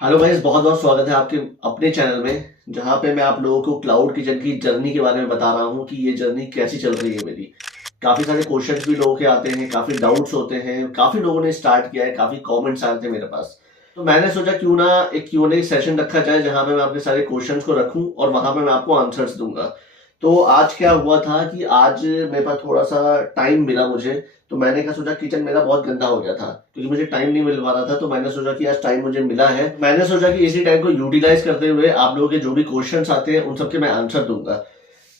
Hello guys, बहुत बहुत स्वागत है आपके अपने चैनल में, जहां पे मैं आप लोगों को क्लाउड किचन की जर्नी के बारे में बता रहा हूं कि ये जर्नी कैसी चल रही है मेरी। काफी सारे क्वेश्चंस भी लोगों के आते हैं, काफी डाउट्स होते हैं, काफी लोगों ने स्टार्ट किया है, काफी कमेंट्स आए थे मेरे पास। तो मैंने सोचा क्यों ना एक Q&A सेशन रखा जाए जहां पे मैं अपने सारे क्वेश्चंस को रखूं और वहां पे मैं आपको आंसर्स दूंगा। तो आज क्या हुआ था कि आज मेरे पास थोड़ा सा टाइम मिला मुझे। तो मैंने क्या सोचा, किचन मेरा बहुत गंदा हो गया था क्योंकि मुझे टाइम नहीं मिल पा रहा था। तो मैंने सोचा कि आज टाइम मुझे मिला है, मैंने सोचा कि इसी टाइम को यूटिलाइज करते हुए आप लोगों के जो भी क्वेश्चंस आते हैं उन सबके मैं आंसर दूंगा।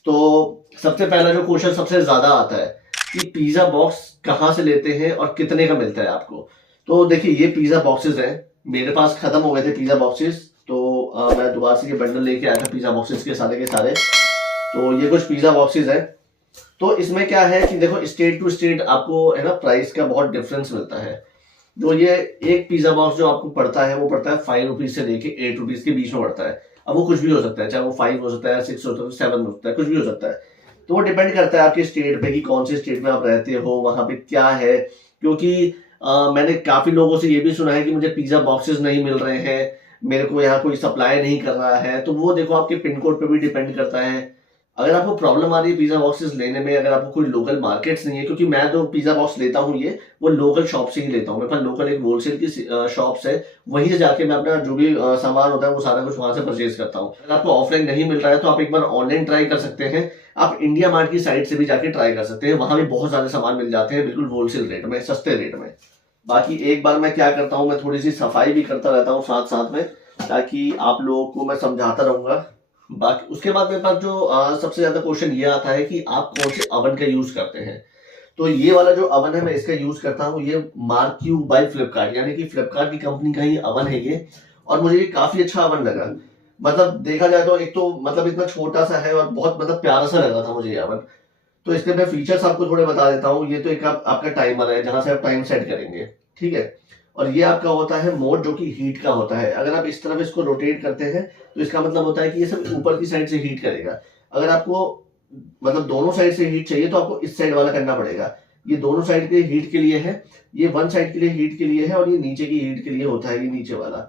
तो सबसे पहला जो क्वेश्चन सबसे ज्यादा आता है कि पिज्जा बॉक्स कहाँ से लेते हैं और कितने का मिलता है आपको। तो देखिए, ये पिज्जा बॉक्सेस हैं, मेरे पास खत्म हो गए थे पिज्जा बॉक्सेस। तो मैं दोबारा से ये बंडल लेके आया था पिज्जा बॉक्सेस के सारे। तो ये कुछ पिज्जा बॉक्सेस हैं। तो इसमें क्या है कि देखो, स्टेट टू स्टेट आपको है ना प्राइस का बहुत डिफरेंस मिलता है। जो ये एक पिज्जा बॉक्स जो आपको पड़ता है वो पड़ता है 5 रुपीज से लेके 8 रुपीज के बीच में पड़ता है। अब वो कुछ भी हो सकता है, चाहे वो 5 हो सकता है, 6 हो सकता है, 7 हो सकता है, कुछ भी हो सकता है। तो वो डिपेंड करता है आपके स्टेट पे कि कौन से स्टेट में आप रहते हो, वहां पे क्या है। क्योंकि मैंने काफी लोगों से ये भी सुना है कि मुझे पिज्जा बॉक्सेस नहीं मिल रहे हैं, मेरे को यहाँ कोई सप्लाई नहीं कर रहा है। तो वो देखो, आपके पिन कोड पे भी डिपेंड करता है। अगर आपको प्रॉब्लम आ रही है पिज्जा बॉक्सेस लेने में, अगर आपको कोई लोकल मार्केट्स नहीं है, क्योंकि मैं जो पिज्जा बॉक्स लेता हूँ ये वो लोकल शॉप से ही लेता हूँ। मेरे पास लोकल एक होलसेल की शॉप्स है, वहीं से जाके मैं अपना जो भी सामान होता है वो सारा कुछ वहां से परचेज करता हूँ। अगर आपको ऑफलाइन नहीं मिल रहा है तो आप एक बार ऑनलाइन ट्राई कर सकते हैं। आप इंडिया मार्ट की साइट से भी जाके ट्राई कर सकते हैं, वहां भी बहुत सारे सामान मिल जाते हैं बिल्कुल होलसेल रेट में, सस्ते रेट में। बाकी एक बार मैं क्या करता हूँ, मैं थोड़ी सी सफाई भी करता रहता हूँ साथ साथ में, ताकि आप लोगों को मैं समझाता रहूंगा। बाकी उसके बाद मेरे पास जो सबसे ज्यादा क्वेश्चन ये आता है कि आप कौन से अवन का यूज करते हैं। तो ये वाला जो अवन है मैं इसका यूज करता हूँ, ये मार्क क्यू बाय फ्लिपकार्ट, यानी कि फ्लिपकार्ट की कंपनी का ही अवन है ये। और मुझे ये काफी अच्छा अवन लगा। मतलब देखा जाए तो एक तो मतलब इतना छोटा सा है और बहुत मतलब प्यारा सा लगा था मुझे ये अवन। तो इसके मैं फीचर्स आपको थोड़े बता देता हूँ। ये तो एक आपका टाइमर है जहां से आप टाइम सेट करेंगे, ठीक है। और ये आपका होता है मोड, जो कि हीट का होता है। अगर आप इस तरफ इसको रोटेट करते हैं तो इसका मतलब होता है कि ये सब ऊपर की साइड से हीट करेगा। अगर आपको मतलब दोनों साइड से हीट चाहिए तो आपको इस साइड वाला करना पड़ेगा। ये दोनों साइड के हीट के लिए है, ये वन साइड के लिए हीट के लिए है, और ये नीचे की हीट के लिए होता है, ये नीचे वाला।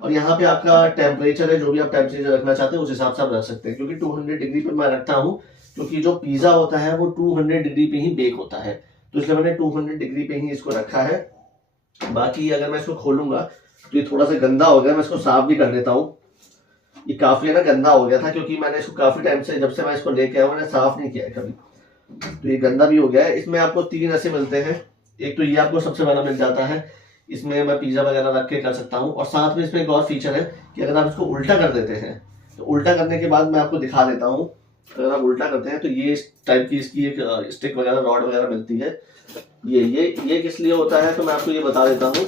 और यहाँ पे आपका टेम्परेचर है, जो भी आप टेम्परेचर रखना चाहते हैं उस हिसाब से आप रख सकते हैं। क्योंकि 200 डिग्री पे मैं रखता हूँ, क्योंकि जो पिज्जा होता है वो 200 डिग्री पे ही बेक होता है। तो इसलिए मैंने 200 डिग्री पे ही इसको रखा है। बाकी अगर मैं इसको खोलूंगा तो ये थोड़ा सा गंदा हो गया, मैं इसको साफ भी कर लेता हूँ। ये काफी है ना गंदा हो गया था, क्योंकि मैंने इसको काफी टाइम से, जब से मैं इसको लेके आया मैंने साफ नहीं किया है कभी। तो ये गंदा भी हो गया है। इसमें आपको 3 ऐसे मिलते हैं। एक तो ये आपको सबसे पहला मिल जाता है, इसमें मैं पिज्जा वगैरह रख के कर सकता हूँ। और साथ में इसमें एक और फीचर है कि अगर आप इसको उल्टा कर देते हैं, तो उल्टा करने के बाद मैं आपको दिखा देता हूँ। अगर आप उल्टा करते हैं तो ये इस टाइप की इसकी एक स्टिक वगैरह, रॉड वगैरह मिलती है। ये किस लिए होता है तो मैं आपको ये बता देता हूँ।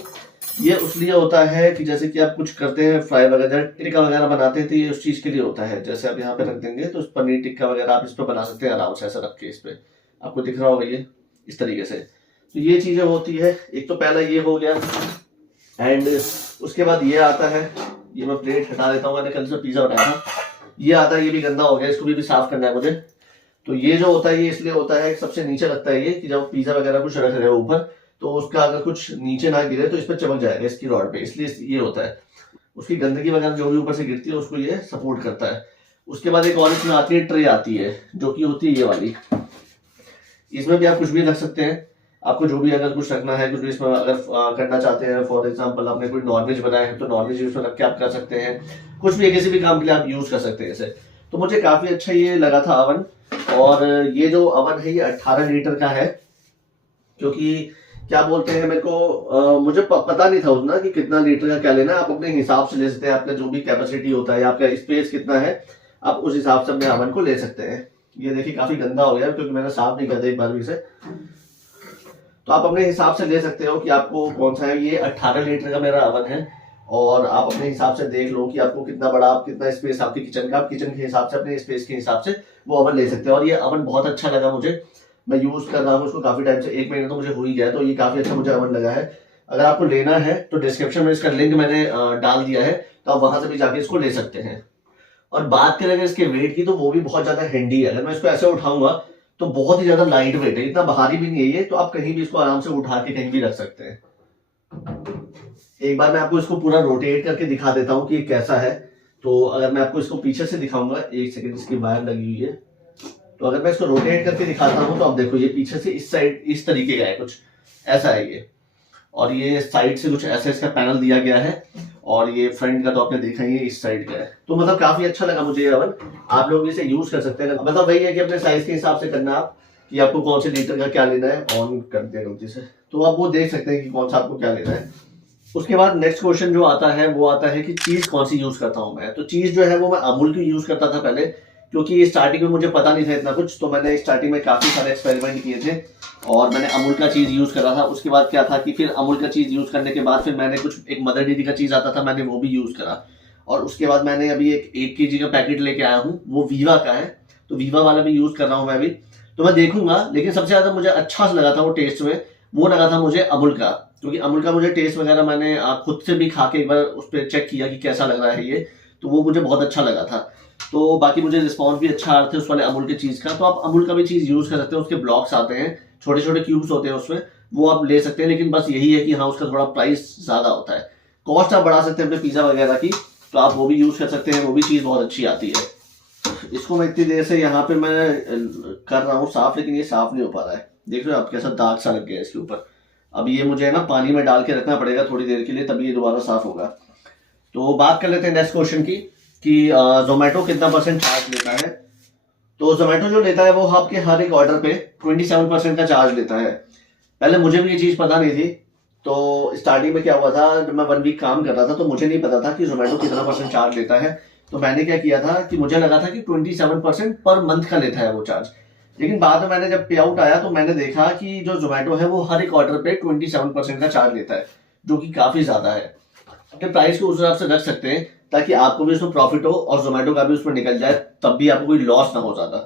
ये उस लिए होता है कि जैसे कि आप कुछ करते हैं, फ्राई वगैरह, टिक्का वगैरह बनाते हैं, तो ये उस चीज के लिए होता है। जैसे आप यहाँ पे रख देंगे तो पनीर टिक्का वगैरह आप इस पे बना सकते हैं आराम से, ऐसा रख के। इस पे आपको दिख रहा होगा ये इस तरीके से। तो ये चीजें होती है। एक तो पहला ये हो गया, एंड उसके बाद ये आता है। ये मैं प्लेट हटा देता हूँ, मैंने कल से पिज्जा बनाया था। ये आता है, ये भी गंदा हो गया, इसको भी साफ करना है मुझे। तो ये जो होता है ये इसलिए होता है, सबसे नीचे लगता है ये, कि जब पिज्जा वगैरह कुछ रख रहे हो ऊपर, तो उसका अगर कुछ नीचे ना गिरे तो इस पर चमक जाएगा इसकी रॉड पे, इसलिए ये होता है। उसकी गंदगी वगैरह जो भी ऊपर से गिरती है उसको ये सपोर्ट करता है। उसके बाद एक और इसमें आती है, ट्रे आती है, जो कि होती है ये वाली। इसमें भी आप कुछ भी रख सकते हैं। आपको जो भी अगर कुछ रखना है, कुछ भी इसमें अगर करना चाहते हैं, फॉर एग्जांपल आपने कोई नॉनवेज बनाया है तो नॉनवेज इसमें रख के आप कर सकते हैं। कुछ भी किसी भी काम के लिए आप यूज कर सकते हैं इसे। तो मुझे काफी अच्छा ये लगा था अवन। और ये जो अवन है ये 18 लीटर का है। क्योंकि क्या बोलते हैं, मेरे को मुझे पता नहीं था उतना कि कितना लीटर का क्या लेना है। आप अपने हिसाब से ले सकते हैं, आपका जो भी कैपेसिटी होता है, आपका स्पेस कितना है, आप उस हिसाब से अपने अवन को ले सकते हैं। ये देखिए काफी गंदा हो गया क्योंकि मैंने साफ नहीं किया था एक बार भी इसे। तो आप अपने हिसाब से ले सकते हो कि आपको कौन सा है। ये 18 लीटर का मेरा अवन है। और आप अपने हिसाब से देख लो कि आपको कितना बड़ा, आप कितना स्पेस आपके किचन का, आप किचन के हिसाब से, अपने स्पेस के हिसाब से वो अवन ले सकते हो। और ये अवन बहुत अच्छा लगा मुझे, मैं यूज कर रहा हूँ उसको काफी टाइम से, 1 महीने तो मुझे हो ही गया। तो ये काफी अच्छा मुझे अवन लगा है। अगर आपको लेना है तो डिस्क्रिप्शन में इसका लिंक मैंने डाल दिया है, तो आप वहां से भी जाके इसको ले सकते हैं। और बात करें अगर इसके वेट की, तो वो भी बहुत ज्यादा हैंडी है। अगर मैं इसको ऐसे उठाऊंगा तो बहुत ही ज्यादा लाइट वेट है, इतना भारी भी नहीं है ये। तो आप कहीं भी इसको आराम से उठा के कहीं भी रख सकते हैं। एक बार मैं आपको इसको पूरा रोटेट करके दिखा देता हूँ कि ये कैसा है। तो अगर मैं आपको इसको पीछे से दिखाऊंगा, एक सेकंड, इसकी वायर लगी हुई है, तो अगर मैं इसको रोटेट करके दिखाता हूँ तो आप देखो ये पीछे से इस साइड इस तरीके का है, कुछ ऐसा है ये, और ये साइड से कुछ ऐसा इसका पैनल दिया गया है, और ये फ्रंट का तो आपने देखा ही है, इस साइड का है। तो मतलब काफी अच्छा लगा मुझे ये ओवन, आप लोग इसे यूज कर सकते हैं। मतलब वही है कि अपने साइज के हिसाब से करना आप, कि आपको कौन से लीटर का क्या लेना है। ऑन कर दिया गलती से, तो आप वो देख सकते हैं कि कौन सा आपको क्या लेना है। उसके बाद नेक्स्ट क्वेश्चन जो आता है वो आता है कि चीज कौन सी यूज करता हूं मैं। तो चीज जो है वो मैं अमूल की यूज करता था पहले, क्योंकि स्टार्टिंग में मुझे पता नहीं था इतना कुछ, तो मैंने स्टार्टिंग में काफी सारे एक्सपेरिमेंट किए थे और मैंने अमूल का चीज यूज करा था। उसके बाद क्या था कि फिर अमूल का चीज यूज करने के बाद फिर मैंने कुछ एक मदर डेयरी का चीज आता था, मैंने वो भी यूज करा। और उसके बाद मैंने अभी एक केजी का पैकेट लेके आया हूँ, वो वीवा का है, तो वीवा वाला भी यूज कर रहा हूँ मैं भी। तो मैं देखूंगा, लेकिन सबसे ज्यादा मुझे अच्छा लगा था वो टेस्ट में, वो लगा था मुझे अमूल का, क्योंकि अमूल का मुझे टेस्ट वगैरह मैंने खुद से भी खा के एक बार उस पर चेक किया कि कैसा लग रहा है ये, तो वो मुझे बहुत अच्छा लगा था। तो बाकी मुझे रिस्पॉन्स भी अच्छा आ रहा था उस वाले अमूल के चीज का। तो आप अमूल का भी चीज यूज कर सकते हैं, उसके ब्लॉक्स आते हैं, छोटे छोटे क्यूब्स होते हैं उसमें, वो आप ले सकते हैं। लेकिन बस यही है कि हाँ, उसका थोड़ा प्राइस ज्यादा होता है। कॉस्ट आप बढ़ा सकते हैं अपने पिज्जा वगैरह की, तो आप वो भी यूज कर सकते हैं, वो भी चीज बहुत अच्छी आती है। इसको मैं इतनी देर से यहाँ पे मैं कर रहा हूँ साफ, लेकिन ये साफ नहीं हो पा रहा है, देख रहे हो आप कैसा दाग सा लग गया इसके ऊपर। अब ये मुझे ना पानी में डाल के रखना पड़ेगा थोड़ी देर के लिए, तभी ये दोबारा साफ होगा। तो बात कर लेते हैं नेक्स्ट क्वेश्चन की, कि जोमेटो कितना परसेंट चार्ज लेता है। तो जोमेटो जो लेता है वो आपके हर एक ऑर्डर पे 27% का चार्ज लेता है। पहले मुझे भी ये चीज पता नहीं थी। तो स्टार्टिंग में क्या हुआ था, जब मैं 1 वीक काम कर रहा था तो मुझे नहीं पता था कि जोमेटो कितना परसेंट चार्ज लेता है। तो मैंने क्या किया था कि मुझे लगा था कि 27% पर मंथ का लेता है वो चार्ज। लेकिन बाद में मैंने जब पे आउट आया तो मैंने देखा कि जो जोमेटो है वो हर एक ऑर्डर पे 27% का चार्ज लेता है, जो कि काफी ज्यादा है। अपने प्राइस को उस हिसाब से रख सकते हैं ताकि आपको भी उसमें प्रॉफिट हो और जोमेटो का भी उसमें निकल जाए, तब भी आपको कोई लॉस ना हो ज्यादा।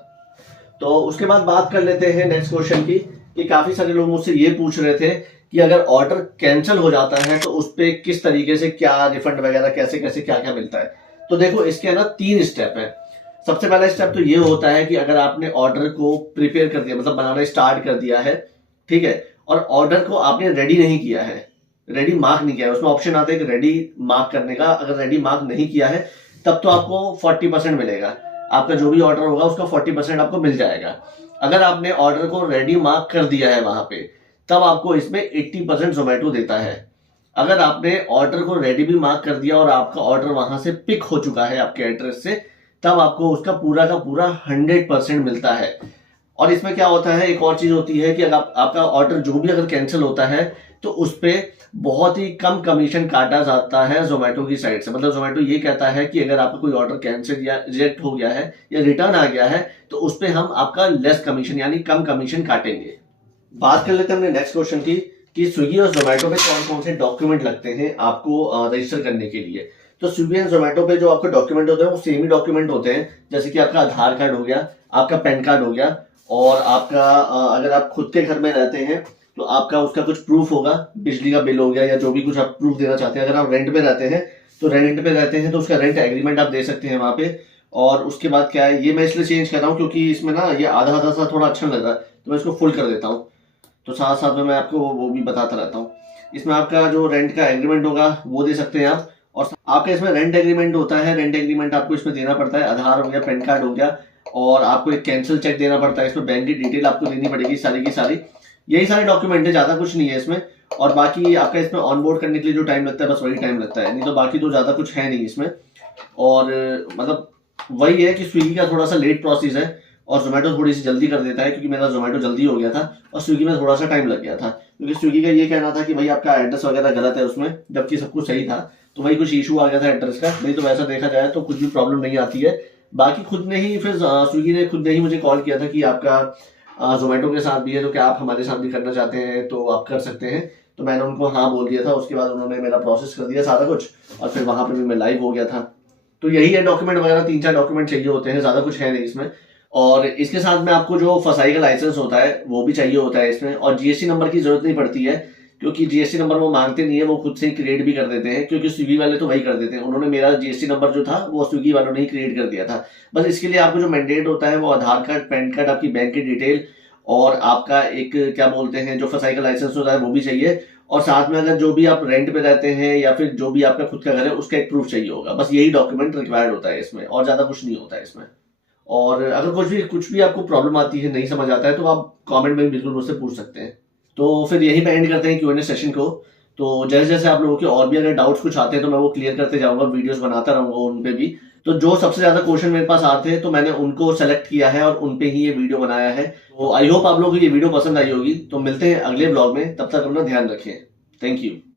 तो उसके बाद बात कर लेते हैं नेक्स्ट क्वेश्चन की, कि काफी सारे लोग मुझसे ये पूछ रहे थे कि अगर ऑर्डर कैंसिल हो जाता है तो उस पर किस तरीके से क्या रिफंड वगैरह कैसे कैसे क्या क्या मिलता है। तो देखो, इसके ना 3 स्टेप है। सबसे पहला स्टेप तो ये होता है कि अगर आपने ऑर्डर को प्रिपेयर कर दिया, मतलब बनाना स्टार्ट कर दिया है, ठीक है, और ऑर्डर को आपने रेडी नहीं किया है, रेडी मार्क नहीं किया है, उसमें ऑप्शन आता है कि रेडी मार्क करने का, अगर रेडी मार्क नहीं किया है तब तो आपको 40% मिलेगा, आपका जो भी ऑर्डर होगा उसका 40% आपको मिल जाएगा। अगर आपने ऑर्डर को रेडी मार्क कर दिया है वहां पे, तब आपको इसमें 80% जोमेटो देता है। अगर आपने ऑर्डर को रेडी भी मार्क कर दिया और आपका ऑर्डर वहां से पिक हो चुका है आपके एड्रेस से, तब आपको उसका पूरा का पूरा 100% मिलता है। और इसमें क्या होता है, एक और चीज होती है कि अगर आपका ऑर्डर जो भी अगर कैंसिल होता है तो उस पर बहुत ही कम कमीशन काटा जाता है जोमेटो की साइड से। मतलब जोमेटो ये कहता है कि अगर आपका कोई ऑर्डर कैंसिल या रिजेक्ट हो गया है या रिटर्न आ गया है तो उस पर हम आपका लेस कमीशन यानी कम कमीशन काटेंगे। बात कर लेते हैं हमने नेक्स्ट क्वेश्चन की, कि स्विगी और जोमेटो पे कौन कौन से डॉक्यूमेंट लगते हैं आपको रजिस्टर करने के लिए। तो स्विगी एंड जोमेटो पे जो आपके डॉक्यूमेंट होते हैं वो सेम ही डॉक्यूमेंट होते हैं, जैसे कि आपका आधार कार्ड हो गया, आपका पैन कार्ड हो गया, और आपका अगर आप खुद के घर में रहते हैं तो आपका उसका कुछ प्रूफ होगा, बिजली का बिल हो गया या जो भी कुछ आप प्रूफ देना चाहते हैं। अगर आप रेंट पे रहते हैं तो उसका रेंट एग्रीमेंट आप दे सकते हैं वहां पे। और उसके बाद क्या है, ये मैं इसलिए चेंज कर रहा हूँ क्योंकि इसमें ना ये आधा आधा सा थोड़ा अच्छा लग रहा है, तो मैं इसको फुल कर देता हूँ। तो साथ साथ में मैं आपको वो भी बताता रहता हूँ। इसमें आपका जो रेंट का एग्रीमेंट होगा वो दे सकते हैं आप, और आपका इसमें रेंट एग्रीमेंट होता है, रेंट एग्रीमेंट आपको इसमें देना पड़ता है, आधार हो गया, पैन कार्ड हो गया, और आपको एक कैंसिल चेक देना पड़ता है, इसमें बैंक की डिटेल आपको देनी पड़ेगी सारी की सारी। यही सारे डॉक्यूमेंट है, ज्यादा कुछ नहीं है इसमें। और बाकी आपका इसमें ऑनबोर्ड करने के लिए जो टाइम लगता है बस वही टाइम लगता है, नहीं तो बाकी तो ज्यादा कुछ है नहीं इसमें। और मतलब वही है कि स्विगी का थोड़ा सा लेट प्रोसेस है और जोमेटो थोड़ी सी जल्दी कर देता है, क्योंकि मेरा जोमेटो जल्दी हो गया था और स्विगी में थोड़ा सा टाइम लग गया था, क्योंकि स्विगी का ये कहना था कि भाई आपका एड्रेस वगैरह गलत है उसमें, जबकि सब कुछ सही था। तो वही कुछ इशू आ गया था एड्रेस का, नहीं तो वैसा देखा जाए तो कुछ भी प्रॉब्लम नहीं आती है। बाकी खुद ने ही फिर स्विगी ने खुद ने ही मुझे कॉल किया था कि आपका जोमेटो के साथ भी है तो क्या आप हमारे साथ भी करना चाहते हैं, तो आप कर सकते हैं। तो मैंने उनको हाँ बोल दिया था, उसके बाद उन्होंने मेरा प्रोसेस कर दिया सारा कुछ, और फिर वहां पर भी मैं लाइव हो गया था। तो यही है, डॉक्यूमेंट वगैरह 3-4 डॉक्यूमेंट चाहिए होते हैं, ज्यादा कुछ है नहीं इसमें। और इसके साथ में आपको जो फसाई का लाइसेंस होता है वो भी चाहिए होता है इसमें, और जीएसटी नंबर की जरूरत नहीं पड़ती है, क्योंकि जीएसटी नंबर वो मांगते नहीं है, वो खुद से ही क्रिएट भी कर देते हैं, क्योंकि स्विगी वाले तो वही कर देते हैं। उन्होंने मेरा जीएसटी नंबर जो था वो स्विगी वालों ने ही क्रिएट कर दिया था। बस इसके लिए आपको जो मैंडेट होता है वो आधार कार्ड, पैन कार्ड, आपकी बैंक की डिटेल, और आपका एक क्या बोलते हैं जो फसाई का लाइसेंस होता है वो भी चाहिए। और साथ में अगर जो भी आप रेंट पे रहते हैं या फिर जो भी आपका खुद का घर है उसका एक प्रूफ चाहिए होगा। बस यही डॉक्यूमेंट रिक्वायर्ड होता है इसमें, और ज्यादा कुछ नहीं होता है इसमें। और अगर कुछ भी आपको प्रॉब्लम आती है, नहीं समझ आता है, तो आप कमेंट में बिल्कुल मुझसे पूछ सकते हैं। तो फिर यहीं पे एंड करते हैं Q&A सेशन को। तो जैसे जैसे आप लोगों के और भी अगर डाउट्स कुछ आते हैं तो मैं वो क्लियर करते जाऊंगा, वीडियोस बनाता रहूंगा उन पे भी। तो जो सबसे ज्यादा क्वेश्चन मेरे पास आते हैं तो मैंने उनको सेलेक्ट किया है और उन पे ही ये वीडियो बनाया है। तो आई होप आप लोगों को ये वीडियो पसंद आई होगी। तो मिलते हैं अगले ब्लॉग में, तब तक अपना ध्यान रखें। Thank you.